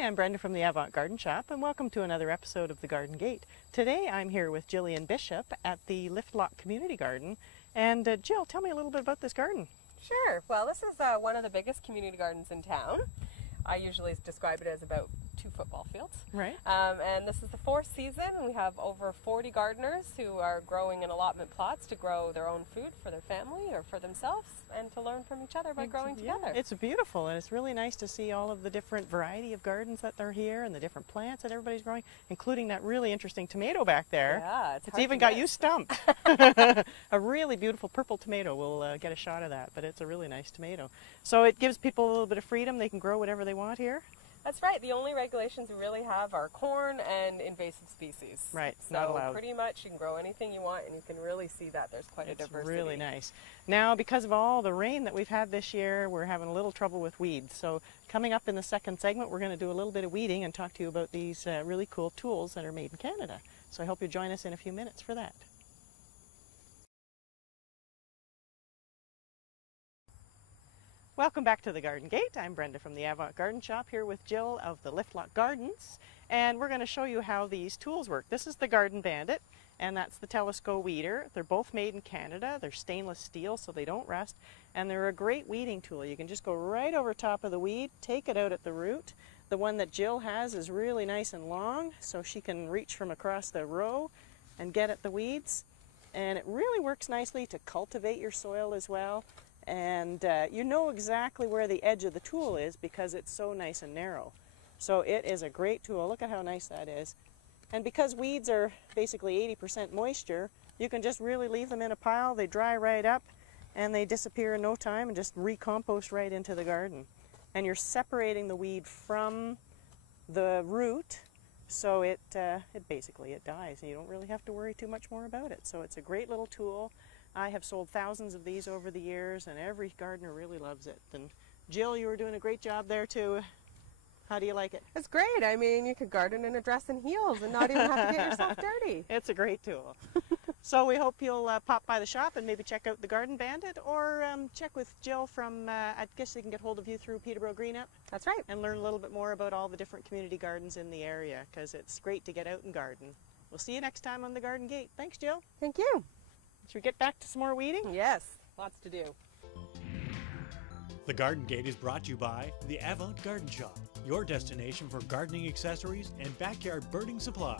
Hi, I'm Brenda from the Avant-Garden Shop, and welcome to another episode of The Garden Gate. Today I'm here with Jillian Bishop at the Liftlock Community Garden. And Jill, tell me a little bit about this garden. Sure. Well, this is one of the biggest community gardens in town. I usually describe it as about 2 football fields. Right. And this is the 4th season. We have over 40 gardeners who are growing in allotment plots to grow their own food for their family or for themselves and to learn from each other by growing together. It's beautiful, and it's really nice to see all of the different variety of gardens that are here and the different plants that everybody's growing, including that really interesting tomato back there. Yeah, it's even got you stumped. A really beautiful purple tomato. We'll get a shot of that, but it's a really nice tomato. So it gives people a little bit of freedom. They can grow whatever they want here. That's right. The only regulations we really have are corn and invasive species. Right, so not allowed. Pretty much you can grow anything you want, and you can really see that there's quite a diversity. It's really nice. Now, because of all the rain that we've had this year, we're having a little trouble with weeds. So coming up in the second segment, we're going to do a little bit of weeding and talk to you about these really cool tools that are made in Canada. So I hope you'll join us in a few minutes for that. Welcome back to the Garden Gate. I'm Brenda from the Avant-Garden Shop here with Jill of the Liftlock Gardens, and we're going to show you how these tools work. This is the Garden Bandit, and that's the Telesco weeder. They're both made in Canada. They're stainless steel so they don't rust, and they're a great weeding tool. You can just go right over top of the weed, take it out at the root. The one that Jill has is really nice and long, so she can reach from across the row and get at the weeds, and it really works nicely to cultivate your soil as well. And you know exactly where the edge of the tool is because it's so nice and narrow. So it is a great tool. Look at how nice that is. And because weeds are basically 80% moisture, you can just really leave them in a pile. They dry right up and they disappear in no time and just recompost right into the garden. And you're separating the weed from the root, so it basically dies, and you don't really have to worry too much more about it. So it's a great little tool. I have sold thousands of these over the years, and every gardener really loves it. And Jill, you were doing a great job there too. How do you like it? It's great. I mean, you could garden in a dress and heels and not even have to get yourself dirty. It's a great tool. So we hope you'll pop by the shop and maybe check out the Garden Bandit, or check with Jill from, I guess they can get hold of you through Peterborough Greenup. That's right. And learn a little bit more about all the different community gardens in the area, because it's great to get out and garden. We'll see you next time on the Garden Gate. Thanks, Jill. Thank you. Should we get back to some more weeding? Yes, lots to do. The Garden Gate is brought to you by the Avant-Garden Shop, your destination for gardening accessories and backyard birding supplies.